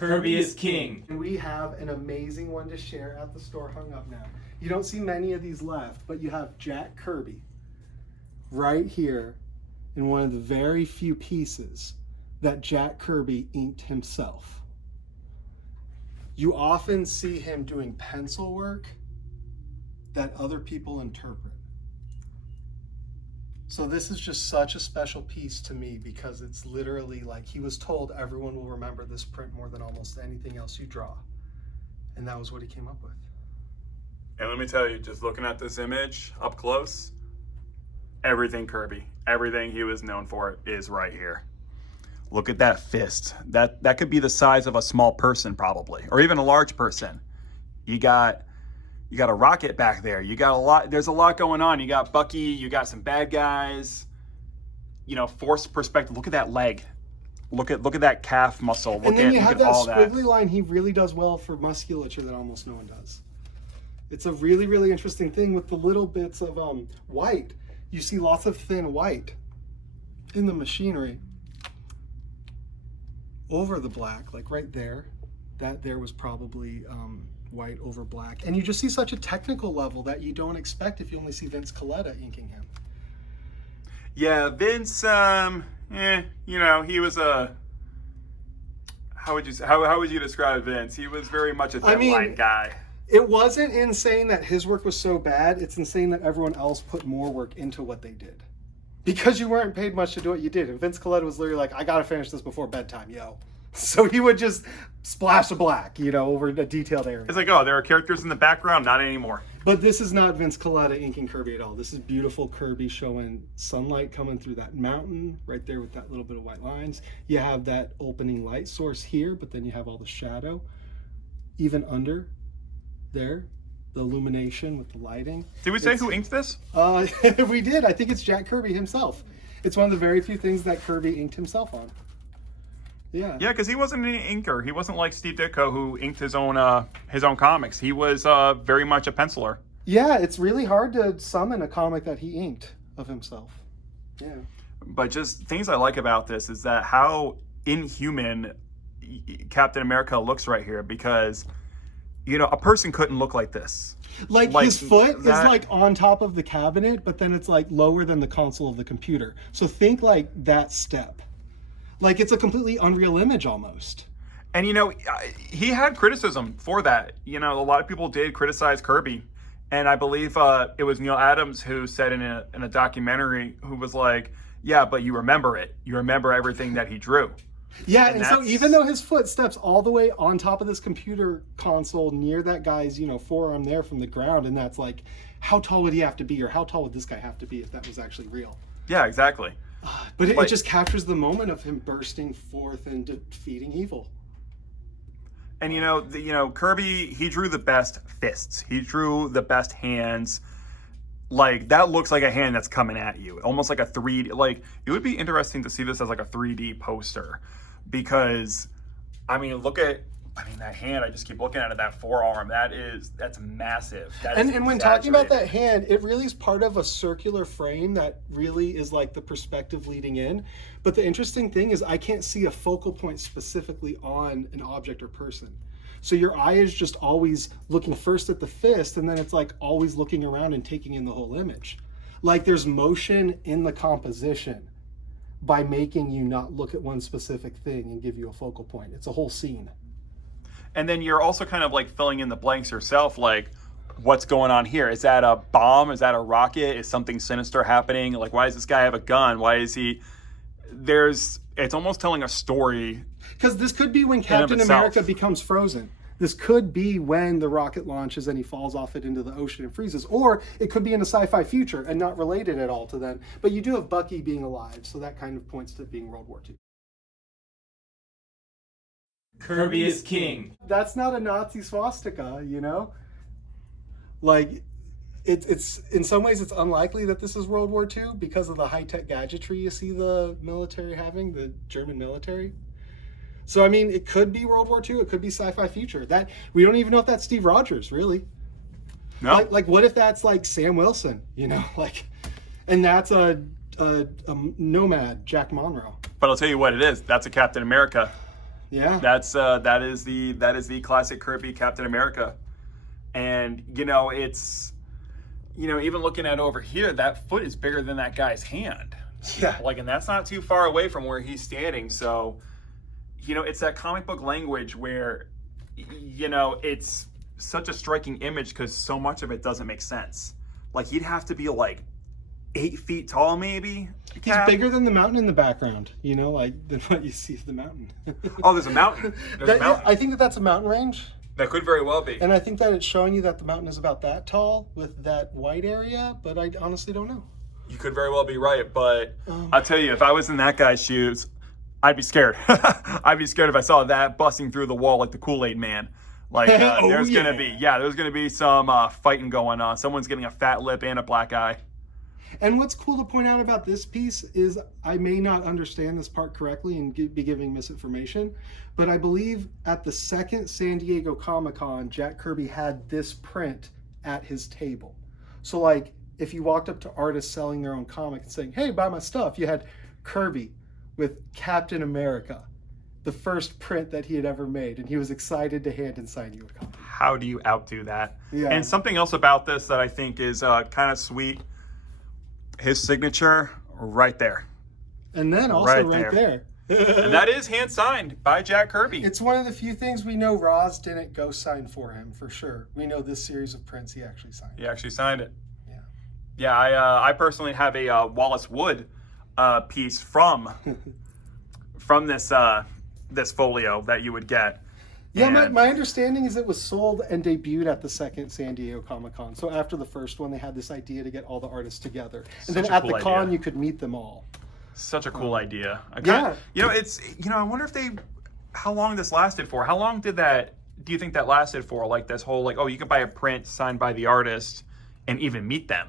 Kirby is king. And we have an amazing one to share at the store hung up now. You don't see many of these left, but you have Jack Kirby right here in one of the very few pieces that Jack Kirby inked himself. You often see him doing pencil work that other people interpret. So this is just such a special piece to me because it's literally like he was told everyone will remember this print more than almost anything else you draw. And that was what he came up with. And let me tell you, just looking at this image up close, everything Kirby, everything he was known for is right here. Look at that fist. That could be the size of a small person probably, or even a large person. You got a rocket back there. You got a lot, there's a lot going on. You got Bucky, you got some bad guys, you know, forced perspective. Look at that leg. Look at that calf muscle. And then you have that squiggly line. He really does well for musculature that almost no one does. It's a really, really interesting thing with the little bits of white. You see lots of thin white in the machinery over the black, like right there. That there was probably white over black. And you just see such a technical level that you don't expect if you only see Vince Colletta inking him. Yeah, Vince, you know, he was a, how would you describe Vince? He was very much a deadline guy. It wasn't insane that his work was so bad. It's insane that everyone else put more work into what they did. Because you weren't paid much to do what you did. And Vince Colletta was literally like, I got to finish this before bedtime, yo. So he would just splash of black, you know, over a detailed area. It's like, oh, there are characters in the background, not anymore. But this is not Vince Colletta inking Kirby at all. This is beautiful Kirby showing sunlight coming through that mountain right there with that little bit of white lines. You have that opening light source here, but then you have all the shadow. Even there, the illumination with the lighting. Did we say who inked this? We did. I think it's Jack Kirby himself. It's one of the very few things that Kirby inked himself on. Yeah. Yeah, because he wasn't an inker. He wasn't like Steve Ditko who inked his own comics. He was very much a penciler. Yeah, it's really hard to summon a comic that he inked of himself. Yeah. But just things I like about this is that how inhuman Captain America looks right here, because you know, a person couldn't look like this. Like his foot is like on top of the cabinet, but then it's like lower than the console of the computer. So think like that step. Like it's a completely unreal image almost. And you know, he had criticism for that. You know, a lot of people did criticize Kirby. And I believe it was Neil Adams who said in a documentary, who was like, yeah, but you remember it. You remember everything that he drew. Yeah, and so even though his foot steps all the way on top of this computer console near that guy's, you know, forearm there from the ground, and that's like, how tall would he have to be, or how tall would this guy have to be if that was actually real? Yeah, exactly. But it just captures the moment of him bursting forth and defeating evil. And you know, Kirby, he drew the best fists. He drew the best hands. Like, that looks like a hand that's coming at you. Almost like a 3D, like, it would be interesting to see this as like a 3D poster. Because, I mean, look at, that hand, I just keep looking at it, that forearm, that's massive. And when talking about that hand, it really is part of a circular frame that really is like the perspective leading in. But the interesting thing is I can't see a focal point specifically on an object or person. So your eye is just always looking first at the fist, and then it's like always looking around and taking in the whole image. Like there's motion in the composition by making you not look at one specific thing and give you a focal point. It's a whole scene. And then you're also kind of like filling in the blanks yourself, like what's going on here? Is that a bomb? Is that a rocket? Is something sinister happening? Like, why does this guy have a gun? Why is he... It's almost telling a story. Because this could be when Captain America becomes frozen. This could be when the rocket launches and he falls off it into the ocean and freezes. Or it could be in a sci-fi future and not related at all to then. But you do have Bucky being alive, so that kind of points to it being World War II. Kirby is king. That's not a Nazi swastika, you know? Like, it's in some ways it's unlikely that this is World War II because of the high-tech gadgetry you see the military having, the German military. So, I mean, it could be World War II. It could be sci-fi future. That we don't even know if that's Steve Rogers, really. No. Like what if that's like Sam Wilson, you know? Like, and that's a nomad, Jack Monroe. But I'll tell you what it is. That's a Captain America. Yeah. That is the classic Kirby Captain America. And it's even looking at over here, that foot is bigger than that guy's hand. Yeah. And that's not too far away from where he's standing. So, it's that comic book language where, it's such a striking image because so much of it doesn't make sense. He'd have to be 8 feet tall, maybe. He's bigger than the mountain in the background, than what you see of the mountain. Oh, there's a mountain. I think that's a mountain range. That could very well be. And I think that it's showing you that the mountain is about that tall with that white area, but I honestly don't know. You could very well be right, but I'll tell you, if I was in that guy's shoes, I'd be scared. I'd be scared if I saw that busting through the wall like the Kool-Aid Man. There's gonna be some fighting going on. Someone's getting a fat lip and a black eye. And what's cool to point out about this piece is I may not understand this part correctly and be giving misinformation, but I believe at the second San Diego Comic-Con, Jack Kirby had this print at his table. So if you walked up to artists selling their own comic and saying, hey, buy my stuff, you had Kirby with Captain America, the first print that he had ever made, and he was excited to hand and sign you a copy. How do you outdo that? Yeah. And something else about this that I think is kind of sweet, his signature right there. And then also right there. And that is hand signed by Jack Kirby. It's one of the few things we know Roz didn't go sign for him, for sure. We know this series of prints he actually signed. He actually signed it. Yeah. Yeah, I personally have a Wallace Wood piece from this folio that you would get. Yeah, my understanding is it was sold and debuted at the second San Diego Comic-Con. So after the first one, they had this idea to get all the artists together. And then at the con, you could meet them all. Such a cool idea. Yeah. I wonder how long this lasted for. How long do you think that lasted for? This whole, you can buy a print signed by the artist and even meet them.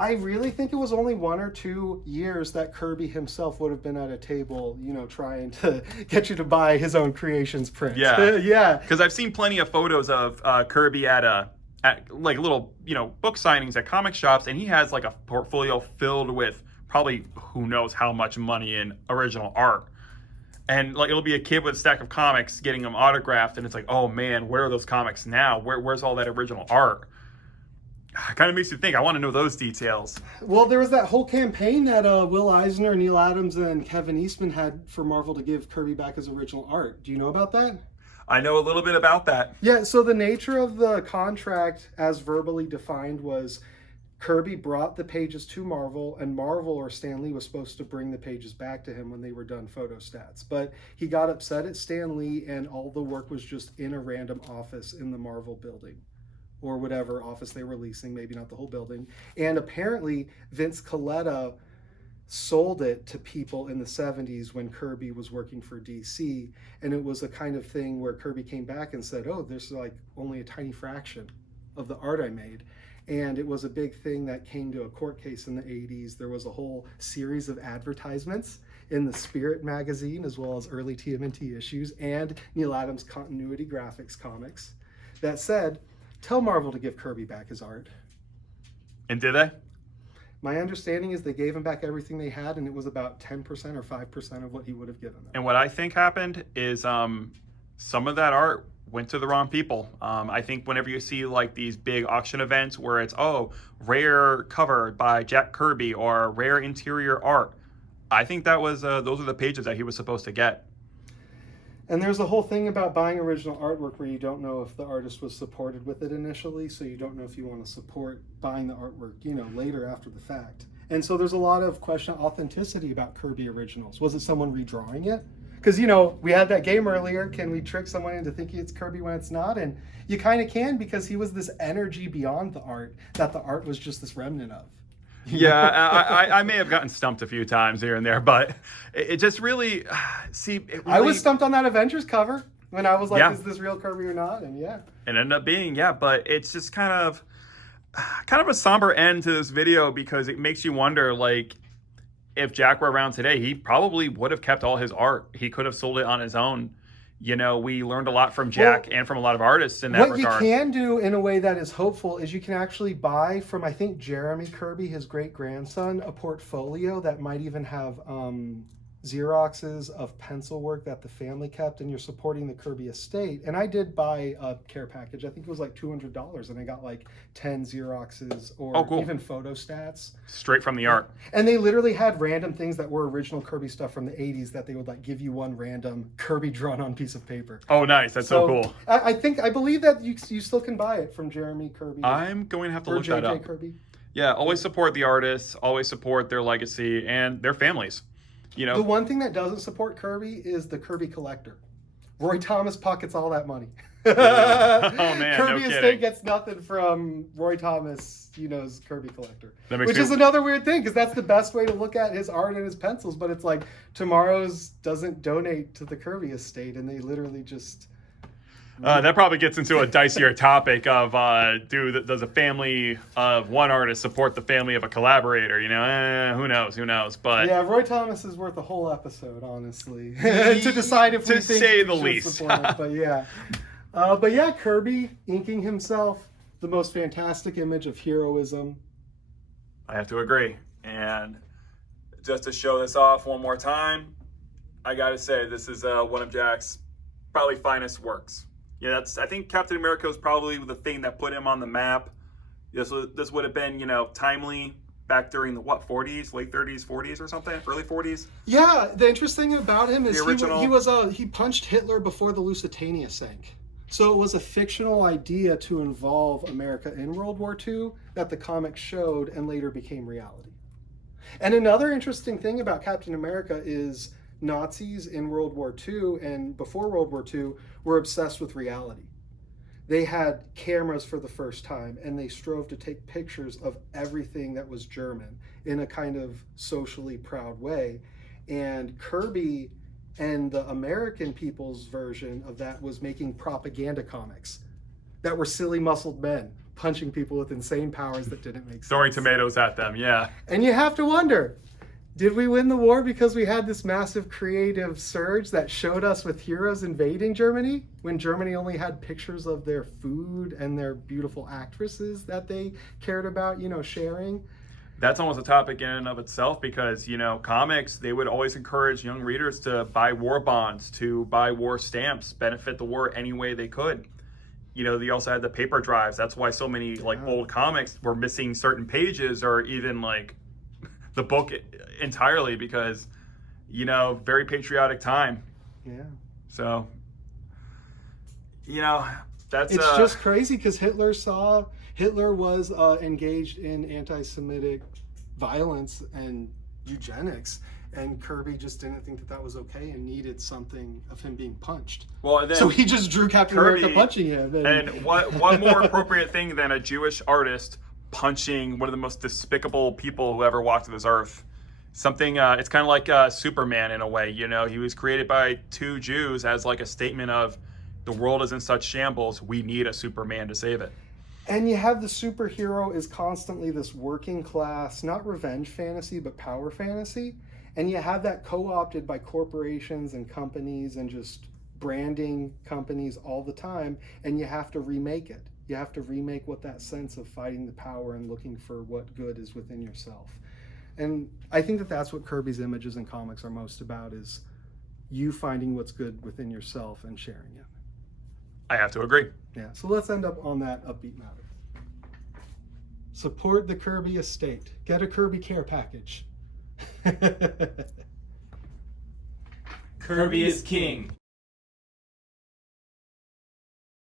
I really think it was only 1 or 2 years that Kirby himself would have been at a table, trying to get you to buy his own creations print. Yeah. Yeah. Because I've seen plenty of photos of Kirby at little, book signings at comic shops, and he has a portfolio filled with probably who knows how much money in original art. And it'll be a kid with a stack of comics getting them autographed, and it's oh man, where are those comics now? Where's all that original art? It kind of makes you think. I want to know those details. Well, there was that whole campaign that Will Eisner, Neil Adams, and Kevin Eastman had for Marvel to give Kirby back his original art. Do you know about that? I know a little bit about that. Yeah, so the nature of the contract as verbally defined was Kirby brought the pages to Marvel, and Marvel or Stan Lee was supposed to bring the pages back to him when they were done photostats. But he got upset at Stan Lee, and all the work was just in a random office in the Marvel building, or whatever office they were leasing, maybe not the whole building. And apparently Vince Colletta sold it to people in the 70s when Kirby was working for DC. And it was a kind of thing where Kirby came back and said, oh, there's only a tiny fraction of the art I made. And it was a big thing that came to a court case in the 80s. There was a whole series of advertisements in the Spirit magazine, as well as early TMNT issues and Neil Adams Continuity Graphics comics that said, tell Marvel to give Kirby back his art. And did they? My understanding is they gave him back everything they had, and it was about 10% or 5% of what he would have given them. And what I think happened is some of that art went to the wrong people. I think whenever you see these big auction events where it's, rare cover by Jack Kirby or rare interior art, I think that was those are the pages that he was supposed to get. And there's a whole thing about buying original artwork where you don't know if the artist was supported with it initially, so you don't know if you want to support buying the artwork, later after the fact. And so there's a lot of question of authenticity about Kirby originals. Was it someone redrawing it? Because, we had that game earlier, can we trick someone into thinking it's Kirby when it's not? And you kind of can, because he was this energy beyond the art that the art was just this remnant of. Yeah, I may have gotten stumped a few times here and there, but it just really, I was stumped on that Avengers cover when I was is this real Kirby or not? And yeah. It ended up being, but it's just kind of a somber end to this video, because it makes you wonder, if Jack were around today, he probably would have kept all his art. He could have sold it on his own. We learned a lot from Jack and from a lot of artists in that regard. What you can do in a way that is hopeful is you can actually buy from, I think, Jeremy Kirby, his great-grandson, a portfolio that might even have Xeroxes of pencil work that the family kept, and you're supporting the Kirby estate. And I did buy a care package. I think it was like $200, and I got like 10 Xeroxes or cool. even photostats. Straight from the art. And they literally had random things that were original Kirby stuff from the 80s that they would like give you one random Kirby drawn on piece of paper. Oh, nice. That's so cool. I believe that you still can buy it from Jeremy Kirby. I'm going to have to or look that JJ up. Kirby. Yeah, always support the artists, always support their legacy and their families. You know, The one thing that doesn't support Kirby is the Kirby collector. Roy Thomas pockets all that money. Oh man, Kirby no estate kidding. gets nothing from Roy Thomas, Kirby collector. That makes Which me- is another weird thing, because that's the best way to look at his art and his pencils. But it's like Tomorrow's doesn't donate to the Kirby estate, and they literally just. That probably gets into a dicier topic of does a family of one artist support the family of a collaborator? Who knows? But Yeah, Roy Thomas is worth a whole episode, honestly, to decide if To we think say we the should least. support it. But yeah, Kirby inking himself, the most fantastic image of heroism. I have to agree. And just to show this off one more time, I gotta say this is one of Jack's probably finest works. Yeah, I think Captain America was probably the thing that put him on the map. This would have been, timely back during the 40s, late 30s, 40s or something, early 40s. Yeah, the interesting thing about him is The original- he punched Hitler before the Lusitania sank. So it was a fictional idea to involve America in World War II that the comics showed and later became reality. And another interesting thing about Captain America is Nazis in World War II and before World War II were obsessed with reality. They had cameras for the first time, and they strove to take pictures of everything that was German in a kind of socially proud way. And Kirby and the American people's version of that was making propaganda comics that were silly muscled men punching people with insane powers that didn't make sense. Throwing tomatoes at them, yeah. And you have to wonder, did we win the war because we had this massive creative surge that showed us with heroes invading Germany when Germany only had pictures of their food and their beautiful actresses that they cared about, sharing? That's almost a topic in and of itself because, comics, they would always encourage young readers to buy war bonds, to buy war stamps, benefit the war any way they could. They also had the paper drives. That's why so many old comics were missing certain pages or even the book entirely because, very patriotic time. Yeah. So, that's... It's just crazy because Hitler was engaged in anti-Semitic violence and eugenics, and Kirby just didn't think that was okay and needed something of him being punched. Well, and then So he just drew Captain Kirby- America punching him. And what more appropriate thing than a Jewish artist punching one of the most despicable people who ever walked this earth? Something, it's kind of like Superman in a way, he was created by two Jews as a statement of the world is in such shambles, we need a Superman to save it. And you have the superhero is constantly this working class, not revenge fantasy, but power fantasy. And you have that co-opted by corporations and companies and just branding companies all the time. And you have to remake it. You have to remake what that sense of fighting the power and looking for what good is within yourself. And I think that that's what Kirby's images and comics are most about, is you finding what's good within yourself and sharing it. I have to agree. Yeah, so let's end up on that upbeat matter. Support the Kirby estate. Get a Kirby care package. Kirby is king.